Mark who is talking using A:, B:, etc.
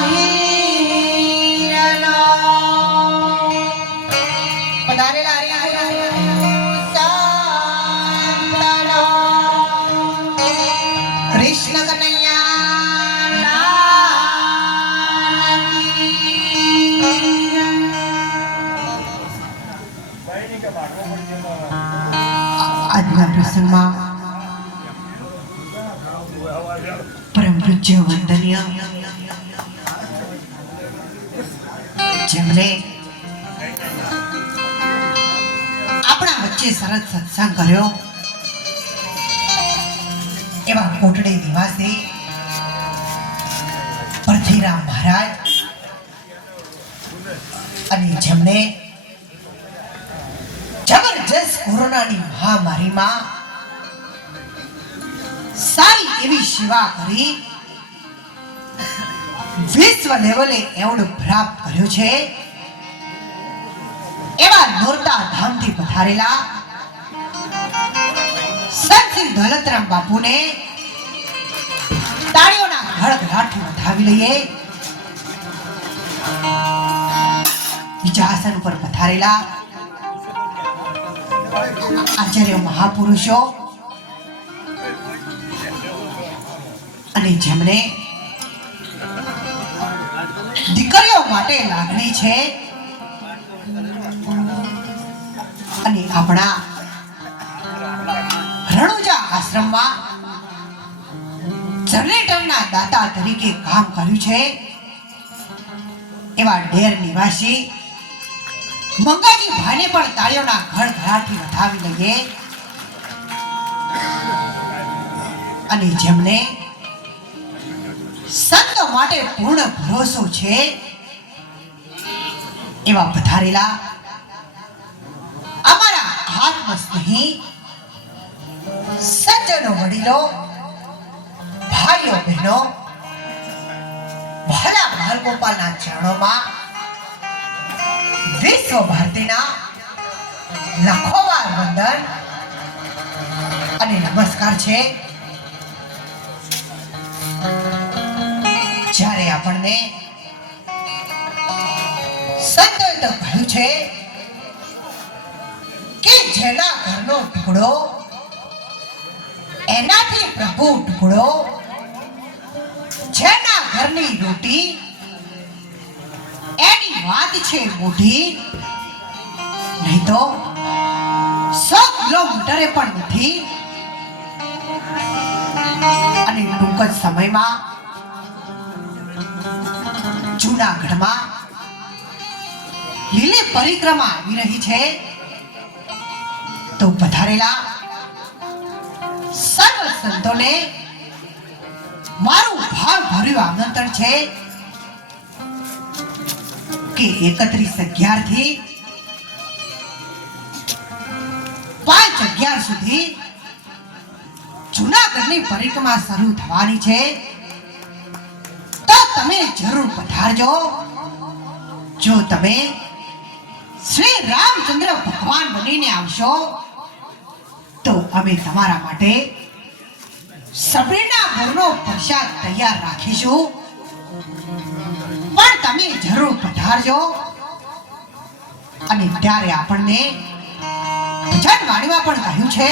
A: કી જય. આજના પ્રસંગમાં પરમ પૂજ્ય વંદનીય. જેમણે આપણા વચ્ચે સરસ સત્સંગ કર્યો. એવા કોટડી નિવાસી પરથીરામ મહારાજ. અને જેમણે જબરજસ્ત કોરોનાની મહામારીમાં સારી એવી સેવા કરી. વિશ્વ લેવલે એવોર્ડ પ્રાપ્ત કર્યો છે. એવા નોરતા ધામથી પધારેલા સંતસિંહ દોલતરામ બાપુને તાળીઓના ઘડઘડાટથી વધાવી લઈએ. બીજા પર પધારેલા આચાર્ય મહાપુરુષો અને જેમણે દીકરીઓ માટે લાગણી છે. અને આપણા રણુજા આશ્રમમાં જનરેટરના દાતા તરીકે કામ કર્યું છે. એવા ડેર નિવાસી મંગાજી ભાઈને પણ તાળીઓના ઘર ઘરાથી વધાવી લઈએ. અને જેમને સંતો માટે પૂર્ણ ભરોસો છે? એવા પધારેલા અમારા આત્મસ્નેહી સજ્જનો વડીલો, ભાઈઓ બહેનો, ભલા બાલગોપાલના ચરણોમાં વિશ્વ ભારતીના લખોવાર વંદન અને નમસ્કાર છે. આપણને સંતોએ તો કહ્યું છે કે જેના ઘરનો ટુકડો એનાથી પ્રભુ ટુકડો જેના ઘરની રોટી એની વાત છે મોઢી નહીં તો સો કિલોમીટરે પણ નથી. અને ટૂંક જ સમયમાં જૂનાગઢમાં લીલી પરિક્રમા આવી રહી છે. તો પધારેલા સર્વ સંતોને મારું ભાવ ભર્યું આમંત્રણ છે કે એકત્રીસ અગિયારથી પાંચ અગિયાર સુધી જુનાગઢની પરિક્રમા શરૂ થવાની છે. તમે જરૂર પધારજો. જો તમે શ્રી રામચંદ્ર ભગવાન બનીને આવશો, તો અમે તમારા માટે સબરીના ઘરનો પ્રસાદ તૈયાર રાખીશું. પણ તમે જરૂર પધારજો. અને ત્યારે આપણને ભજન વાણીમાં પણ કહ્યું છે